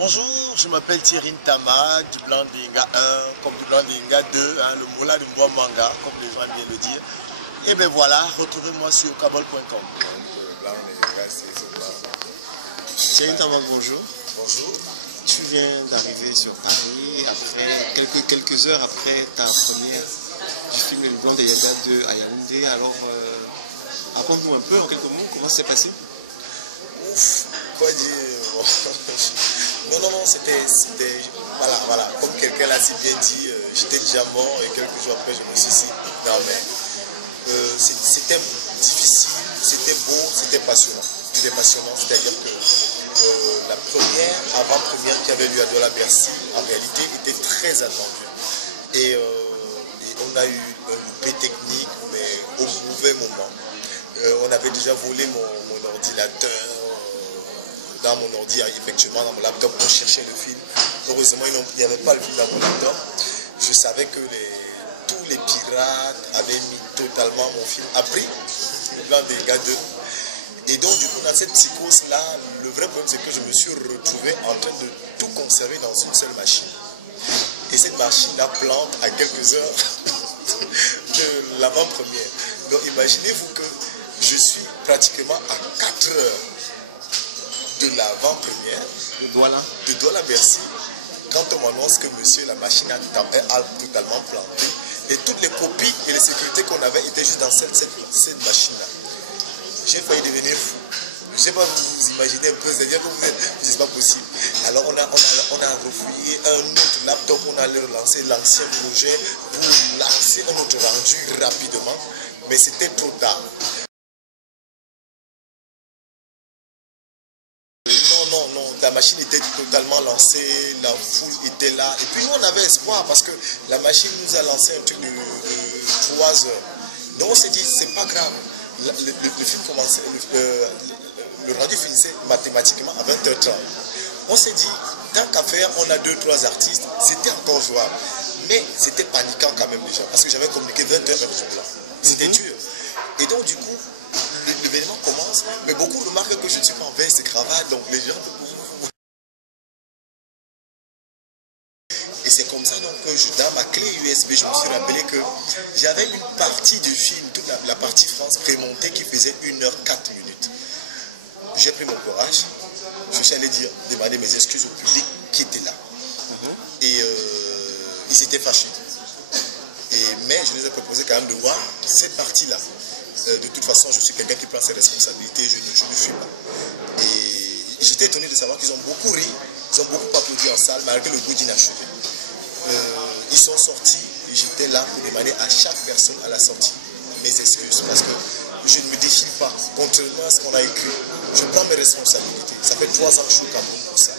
Bonjour, je m'appelle Thierry Ntama, du Blanc d'Inga 1, comme du Blanc d'Inga 2, le Moula du Mboa Manga, comme les gens viennent le dire. Et bien voilà, retrouvez-moi sur kabol.com. Thierry Ntama, bonjour. Bonjour. Tu viens d'arriver sur Paris après quelques heures après ta première du film Le Blanc d'Inga 2 à Yaoundé. Alors, raconte-nous un peu en quelques mots comment ça s'est passé. Ouf, quoi dire. Non, c'était, voilà, comme quelqu'un l'a si bien dit, j'étais déjà mort et quelques jours après je me suis dit, non mais c'était difficile, c'était beau, c'était passionnant. C'était passionnant, c'est-à-dire que la première, avant-première qui avait lieu à Douala-Bercy, en réalité était très attendue. Et on a eu un loupé technique, mais au mauvais moment. On avait déjà volé mon ordinateur. Dans mon ordi, effectivement, dans mon laptop, pour chercher le film. Heureusement, il n'y avait pas le film dans mon laptop. Je savais que tous les pirates avaient mis totalement mon film à prix, Le Blanc d'Inga 2. Et donc, du coup, dans cette psychose-là, le vrai problème, c'est que je me suis retrouvé en train de tout conserver dans une seule machine. Et cette machine-là plante à quelques heures de l'avant-première. Donc, imaginez-vous que je suis pratiquement à 4 heures de l'avant-première de Douala-Bercy, quand on m'annonce que monsieur, la machine a totalement planté. Et toutes les copies et les sécurités qu'on avait étaient juste dans cette machine-là. J'ai failli devenir fou. Je ne sais pas, vous imaginez un peu, c'est-à-dire que vous êtes, c'est pas possible. Alors on a refouillé un autre laptop, on allait relancer l'ancien projet pour lancer un autre rendu rapidement, mais c'était trop tard. Non, la machine était totalement lancée, la foule était là. Et puis nous, on avait espoir parce que la machine nous a lancé un truc de 3 heures. Donc on s'est dit, c'est pas grave. Le film commençait, le rendu finissait mathématiquement à 20h30. On s'est dit, tant qu'à faire, on a 2-3 artistes, c'était encore jouable. Mais c'était paniquant quand même déjà, parce que j'avais communiqué 20h avec ce plan. C'était dur. Et donc du coup, l'événement commence, mais beaucoup remarquent que je ne suis pas en veste et cravate, donc les gens... Et c'est comme ça donc que dans ma clé USB, je me suis rappelé que j'avais une partie du film, toute la partie France prémontée qui faisait 1h04. J'ai pris mon courage, je suis allé demander mes excuses au public qui était là. Et ils s'étaient fâchés. Mais je les ai proposé quand même de voir cette partie-là. De toute façon, je suis quelqu'un qui prend ses responsabilités, je ne fuis pas. Et j'étais étonné de savoir qu'ils ont beaucoup ri, ils ont beaucoup applaudi en salle, malgré le goût d'inachevé. Ils sont sortis, j'étais là pour demander à chaque personne à la sortie mes excuses, parce que je ne me défile pas, contrairement à ce qu'on a écrit. Je prends mes responsabilités. Ça fait 3 ans que je suis au Cameroun pour ça.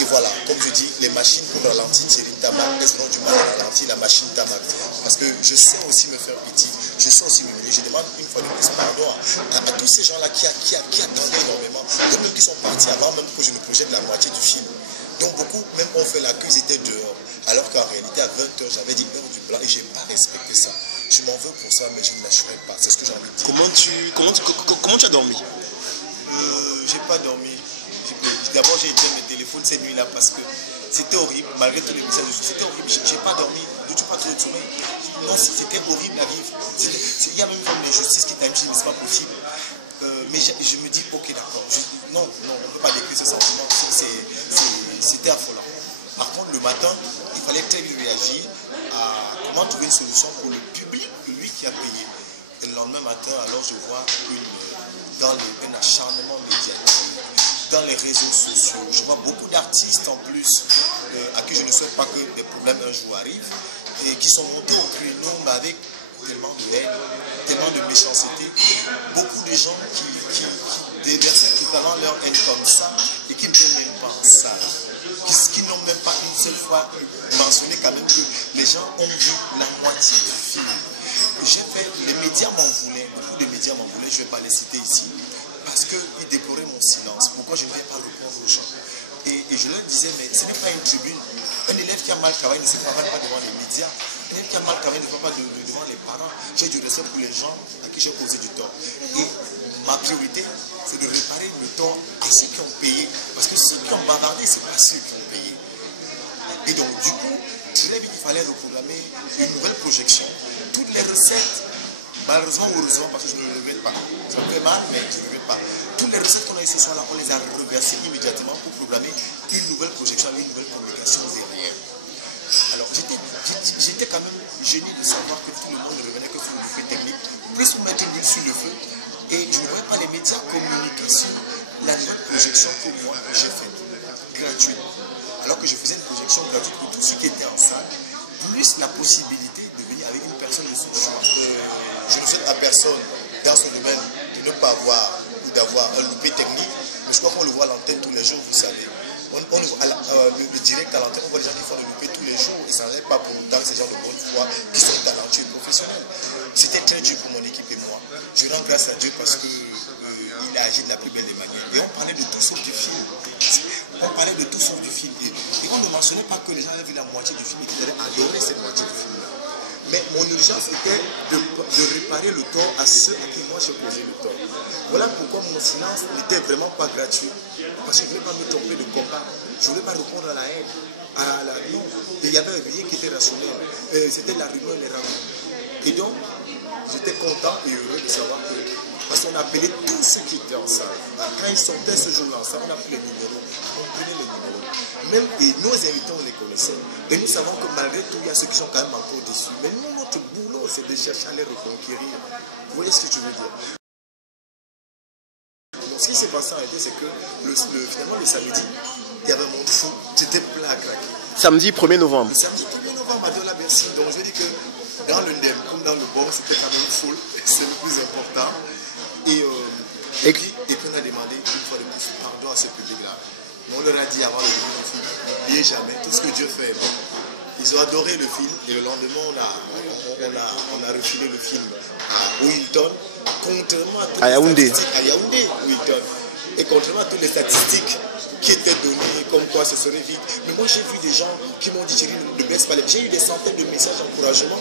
Et voilà, comme je dis, les machines pour ralentir Thierry Ntama, elles ont du mal à ralentir la machine Tamac. Parce que je sais aussi me faire pitié, je sais aussi me mêler. Je demande une fois de plus pardon à tous ces gens-là qui attendaient énormément, d'autres qui sont partis avant même que je ne projette la moitié du film. Donc beaucoup même ont fait la queue, ils étaient dehors. Alors qu'en réalité, à 20h, j'avais dit heure du blanc et je n'ai pas respecté ça. Je m'en veux pour ça, mais je ne lâcherai pas. C'est ce que j'ai envie de dire. Comment tu as dormi? J'ai pas dormi. D'abord, j'ai éteint mes téléphones cette nuit-là parce que c'était horrible, malgré tous les messages. C'était horrible. J'ai pas dormi. Je n'ai pas trouvé de sommeil. Non, c'était horrible à vivre. Il y a même une forme d'injustice qui t'a dit, mais c'est pas possible. Mais je me dis, ok, d'accord. Non, on ne peut pas décrire ce sentiment. C'était affolant. Par contre, le matin, il fallait très vite réagir à comment trouver une solution pour le public, lui qui a payé. Et le lendemain matin, alors je vois un acharnement médiatique dans les réseaux sociaux. Je vois beaucoup d'artistes en plus à qui je ne souhaite pas que des problèmes un jour arrivent et qui sont montés au créneau mais avec tellement de haine, tellement de méchanceté. Beaucoup de gens qui déversent totalement leur haine comme ça et qui ne viennent même pas en salle. Qui n'ont même pas une seule fois mentionné quand même que les gens ont vu la moitié du film. Les médias m'en voulaient, beaucoup de médias m'en voulaient, je ne vais pas les citer ici, parce qu'ils déploraient mon silence. Pourquoi je ne viens pas répondre aux gens? Et je leur disais, mais ce n'est pas une tribune. Un élève qui a mal travaillé ne se travaille pas devant les médias. Un élève qui a mal travaillé ne se travaille pas devant les parents. J'ai du respect pour les gens à qui j'ai causé du tort. Et ma priorité, c'est de réparer le tort à ceux qui ont payé. Parce que ceux qui ont bavardé, ce n'est pas ceux qui ont payé. Et donc, du coup, très vite, il fallait reprogrammer une nouvelle projection. Toutes les recettes, malheureusement ou heureusement, parce que je ne le regrette pas, ça me fait mal, mais je ne le regrette pas. Toutes les recettes qu'on a eues ce soir-là, on les a reversées immédiatement pour programmer une nouvelle projection, une nouvelle communication derrière. Alors, j'étais quand même gêné de savoir que tout le monde ne revenait que sur le fait technique, plus pour mettre l'huile sur le feu. Et je ne voyais pas les médias communiquer sur la nouvelle projection que moi j'ai faite, gratuite. Alors que je faisais une projection gratuite pour tous ceux qui étaient en salle, plus la possibilité de venir avec une personne de son choix. Je ne souhaite à personne dans ce domaine de ne pas avoir ou d'avoir un loupé technique, mais je crois qu'on le voit à l'antenne tous les jours, vous savez. Le direct à l'antenne, on voit les gens qui font le loupé tous les jours, et ça n'est pas pour autant ces gens de bonne foi qui sont talentueux et professionnels. C'était très dur pour mon équipe et moi. Je rends grâce à Dieu parce qu'il a agi de la plus belle des manières. Et on parlait de tout sauf du film. On parlait de tout sauf du film. Et on ne mentionnait pas que les gens avaient vu la moitié du film et qu'ils allaient adorer cette moitié du film. Mais mon urgence était de réparer le tort à ceux à qui moi j'ai causé le tort. Voilà pourquoi mon silence n'était vraiment pas gratuit. Parce que je ne voulais pas me tromper de combat. Je ne voulais pas répondre à la haine. Non. Et il y avait rien qui était rationnel. C'était la rumeur, les ragots. Et donc, j'étais content et heureux de savoir que, parce qu'on appelait tous ceux qui étaient en salle. Quand ils sortaient ce jour-là en salle, on appelait les numéros. On prenait les numéros. Même et nos invités, on les connaissait. Et nous savons que malgré tout, il y a ceux qui sont quand même encore déçus. Mais nous, notre boulot, c'est de chercher à les reconquérir. Vous voyez ce que je veux dire? Donc, ce qui s'est passé en réalité, c'est que finalement, le samedi, il y avait un monde fou. C'était plein à craquer. Samedi 1er novembre. Le samedi 1er novembre à Douala Bercy. Donc, je dis que dans le NEM, comme dans le BOM, c'était quand même full. C'est le plus important. Et puis, on a demandé une fois de plus pardon à ce public-là. Mais on leur a dit avant le début du film, n'oubliez jamais tout ce que Dieu fait. Ils ont adoré le film et le lendemain, on a refilé le film à Wilton, contrairement à toutes les statistiques, à Yaoundé, Wilton. Et contrairement à toutes les statistiques qui étaient données, comme quoi ce serait vite. Mais moi, j'ai vu des gens qui m'ont dit, Thierry, ne baisse pas les bras. J'ai eu des centaines de messages d'encouragement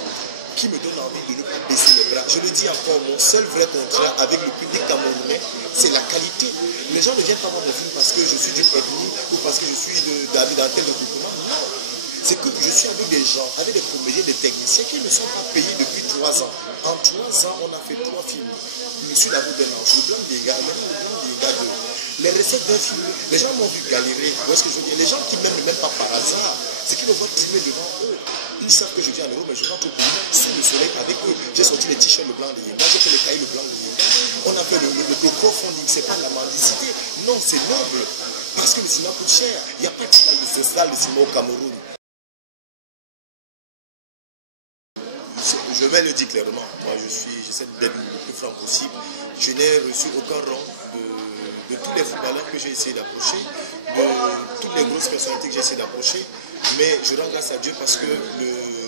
qui me donnent envie de ne pas baisser les bras. Je le dis encore, mon seul vrai contrat avec le public camerounais, c'est la qualité. Les gens ne viennent pas voir mon film parce que je suis d'une ethnie ou parce que je suis d'un tel de groupement. Non. C'est que je suis avec des gens, avec des comédiens, des techniciens qui ne sont pas payés depuis 3 ans. En 3 ans, on a fait 3 films. Je suis la route d'un ange, le blanc des gars, maintenant le blanc des gars 2. Les recettes d'un film, les gens m'ont vu galérer. Vous voyez ce que je veux dire? Les gens qui m'aiment ne m'aiment pas par hasard. C'est qu'ils me voient trimer devant eux. Ils savent que je vis en Europe, mais je rentre au pays sous le soleil avec eux. J'ai sorti les t-shirts le blanc de Yéma, j'ai fait les cahiers le blanc de Yéma. On a fait le crowdfunding, c'est pas de la mendicité. Non, c'est noble. Parce que le cinéma coûte cher. Il n'y a pas de salle de ce stade, le cinéma au Cameroun. Je vais le dire clairement. Moi, j'essaie d'être le plus franc possible. Je n'ai reçu aucun rang de tous les footballeurs que j'ai essayé d'approcher, de toutes les grosses personnalités que j'ai essayé d'approcher. Mais je rends grâce à Dieu parce que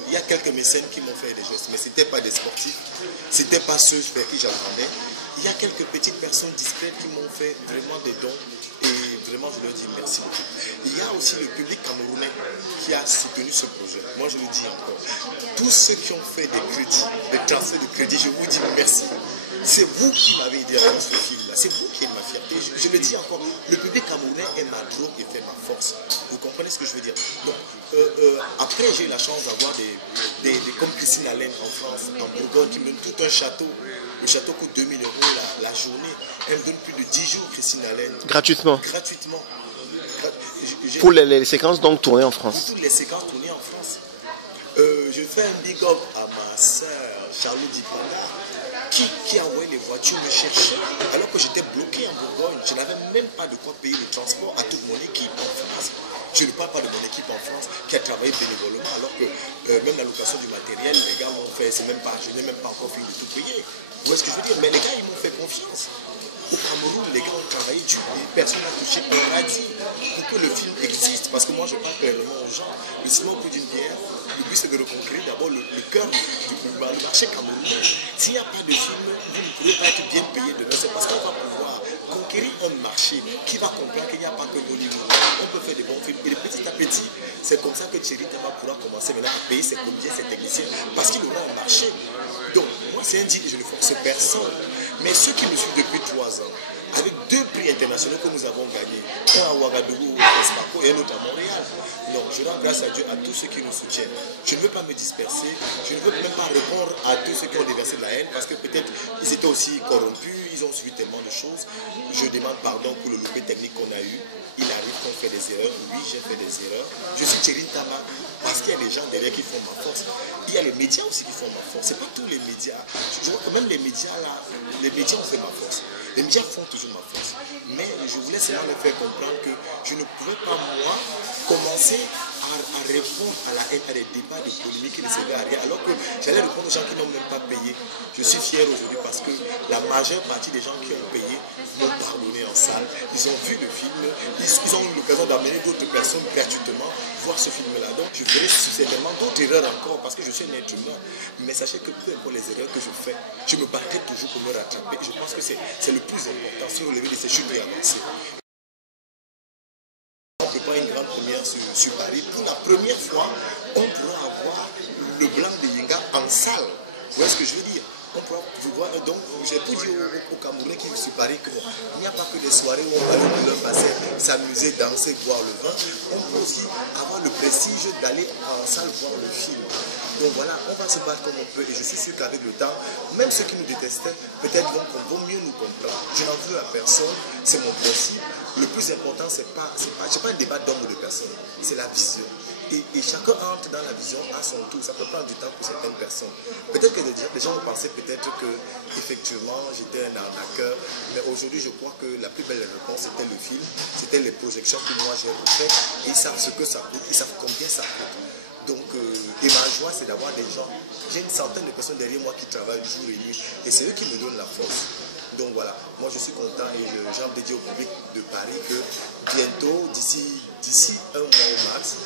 il y a quelques mécènes qui m'ont fait des gestes. Mais ce n'étaient pas des sportifs. Ce n'étaient pas ceux vers qui j'attendais. Il y a quelques petites personnes discrètes qui m'ont fait vraiment des dons. Et vraiment, je leur dis merci beaucoup. Il y a aussi le public camerounais qui a soutenu ce projet. Moi, je le dis encore. Tous ceux qui ont fait des crédits, des transferts de crédit, je vous dis merci. C'est vous qui m'avez aidé à faire ce film-là. C'est vous qui êtes ma fierté. Je le dis encore. Le public camerounais est ma drogue et fait ma force. Vous comprenez ce que je veux dire? Donc, après, j'ai eu la chance d'avoir des comme Christine Allen en France, en Bourgogne, qui me donne tout un château. Le château coûte 2000 € la journée. Elle me donne plus de 10 jours, Christine Allen. Gratuitement. Gratuitement. Pour les séquences donc tournées en France. Pour toutes les séquences tournées en France. Je fais un big up à ma soeur Charlotte Dipanda qui a envoyé les voitures me chercher alors que j'étais bloqué en Bourgogne. Je n'avais même pas de quoi payer le transport à toute mon équipe en France. Je ne parle pas de mon équipe en France qui a travaillé bénévolement alors que même la location du matériel, les gars m'ont fait, je n'ai même pas encore fini de tout payer. Vous voyez ce que je veux dire? Mais les gars, ils m'ont fait confiance. Au Cameroun, les gars ont travaillé dur, personne n'a touché un radis pour que le film existe. Parce que moi, je parle clairement aux gens. Le cinéma au prix d'une bière, le but c'est de reconquérir d'abord le cœur du marché camerounais. S'il n'y a pas de film, vous ne pourrez pas être bien payé demain. C'est parce qu'on va pouvoir conquérir un marché qui va comprendre qu'il n'y a pas que Hollywood. On peut faire des bons films. Et petit à petit, c'est comme ça que Thierry Tama pourra commencer maintenant à payer ses comédiens, ses techniciens, parce qu'il aura un marché. Donc, moi, c'est un deal, je ne force personne. Mais ceux qui me suivent depuis 3 ans, avec 2 prix internationaux que nous avons gagnés, un à Ouagadougou, à Esparco et un autre à Montréal. Donc je rends grâce à Dieu à tous ceux qui nous soutiennent. Je ne veux pas me disperser, je ne veux même pas répondre à tous ceux qui ont déversé de la haine parce que peut-être ils étaient aussi corrompus, ils ont suivi tellement de choses. Je demande pardon pour le loupé technique qu'on a eu. Il arrive qu'on fait des erreurs. Oui, j'ai fait des erreurs. Je suis Thierry Tama parce qu'il y a des gens derrière qui font ma force. Il y a les médias aussi qui font ma force. Ce n'est pas tous les médias. Je vois que même les médias là, les médias ont fait ma force. Les médias font toujours ma force. Mais je voulais seulement leur faire comprendre que je ne pouvais pas, moi, commencer à répondre à la haine, à des débats, des polémiques qui ne servaient à rien. Alors que j'allais répondre aux gens qui n'ont même pas payé. Je suis fier aujourd'hui parce que la majeure partie des gens qui ont payé m'ont pardonné en salle. Ils ont vu le film. Ils ont eu l'occasion d'amener d'autres personnes gratuitement voir ce film-là. Donc je ferai certainement d'autres erreurs encore parce que je suis un être humain. Mais sachez que peu importe les erreurs que je fais, je me battrai toujours pour me rattraper. Et je pense que c'est le plus important, se relever de ces chutes et avancer. On prépare une grande première sur Paris. Pour la première fois, on pourra avoir le blanc de Yenga en salle. Vous voyez ce que je veux dire? On pourra voir, donc j'ai pu dire aux Camerounais qui sur Paris qu'il n'y a pas que des soirées où on va aller leur passer, s'amuser, danser, boire le vin. On peut aussi avoir le prestige d'aller en salle voir le film. Donc voilà, on va se battre comme on peut et je suis sûr qu'avec le temps, même ceux qui nous détestaient, peut-être vont mieux nous comprendre. Je n'en veux à personne, c'est mon principe. Le plus important, c'est pas un débat d'homme ou de personne, c'est la vision. Et chacun entre dans la vision à son tour. Ça peut prendre du temps pour certaines personnes. Peut-être que les gens pensaient peut-être que effectivement j'étais un arnaqueur, mais aujourd'hui je crois que la plus belle réponse c'était le film, c'était les projections que moi j'ai refaites et ils savent ce que ça coûte, ils savent combien ça coûte. Donc, et ma joie c'est d'avoir des gens, j'ai une centaine de personnes derrière moi qui travaillent jour et nuit et c'est eux qui me donnent la force. Donc voilà, moi je suis content et j'en dédie au public de Paris que bientôt, d'ici un mois au max,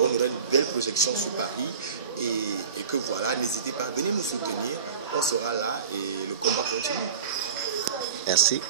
on aura une belle projection sur Paris et que voilà, n'hésitez pas à venir nous soutenir, on sera là et le combat continue. Merci.